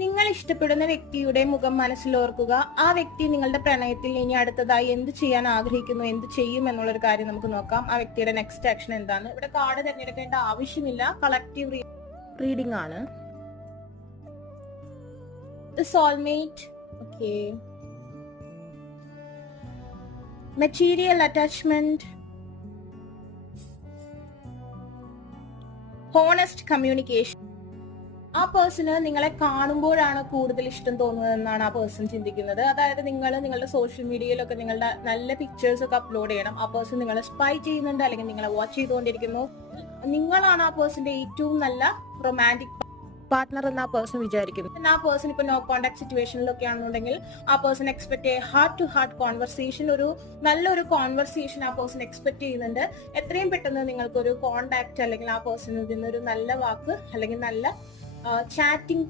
നിങ്ങൾ ഇഷ്ടപ്പെടുന്ന വ്യക്തിയുടെ മുഖം മനസ്സിലോർക്കുക. ആ വ്യക്തി നിങ്ങളുടെ പ്രണയത്തിൽ ഇനി അടുത്തതായി എന്ത് ചെയ്യാൻ ആഗ്രഹിക്കുന്നു, എന്ത് ചെയ്യും എന്നുള്ളൊരു കാര്യം നമുക്ക് നോക്കാം. ആ വ്യക്തിയുടെ നെക്സ്റ്റ് ആക്ഷൻ എന്താണ്? ഇവിടെ കാർഡ് തിരഞ്ഞെടുക്കേണ്ട ആവശ്യമില്ല, കളക്റ്റീവ് റീഡിംഗ് ആണ്. The soulmate, okay. Material attachment, honest communication. ആ പേഴ്സണ് നിങ്ങളെ കാണുമ്പോഴാണ് കൂടുതൽ ഇഷ്ടം തോന്നുന്നതെന്നാണ് ആ പേഴ്സൺ ചിന്തിക്കുന്നത്. അതായത് നിങ്ങൾ നിങ്ങളുടെ സോഷ്യൽ മീഡിയയിലൊക്കെ നിങ്ങളുടെ നല്ല പിക്ചേഴ്സ് ഒക്കെ അപ്ലോഡ് ചെയ്യണം. ആ പേഴ്സൺ നിങ്ങളെ സ്പൈ ചെയ്യുന്നുണ്ട്, അല്ലെങ്കിൽ നിങ്ങളെ വാച്ച് ചെയ്തുകൊണ്ടിരിക്കുന്നു. നിങ്ങളാണ് ആ പേഴ്സന്റെ ഏറ്റവും നല്ല റൊമാൻറ്റിക് പാർട്ട്ണർ എന്ന് ആ പേഴ്സൺ വിചാരിക്കുന്നു. ആ പേഴ്സൺ ഇപ്പൊ നോ കോണ്ടാക്ട് സിറ്റുവേഷനിലൊക്കെ ആണെന്നുണ്ടെങ്കിൽ ആ person expect heart to heart conversation, ഒരു നല്ലൊരു കോൺവെർസേഷൻ ആ പേഴ്സൺ എക്സ്പെക്ട് ചെയ്യുന്നുണ്ട്. എത്രയും പെട്ടെന്ന് നിങ്ങൾക്ക് ഒരു കോണ്ടാക്ട് അല്ലെങ്കിൽ ആ പേഴ്സണിൽ നിന്നൊരു നല്ല വാക്ക് അല്ലെങ്കിൽ നല്ല ചാറ്റിംഗ്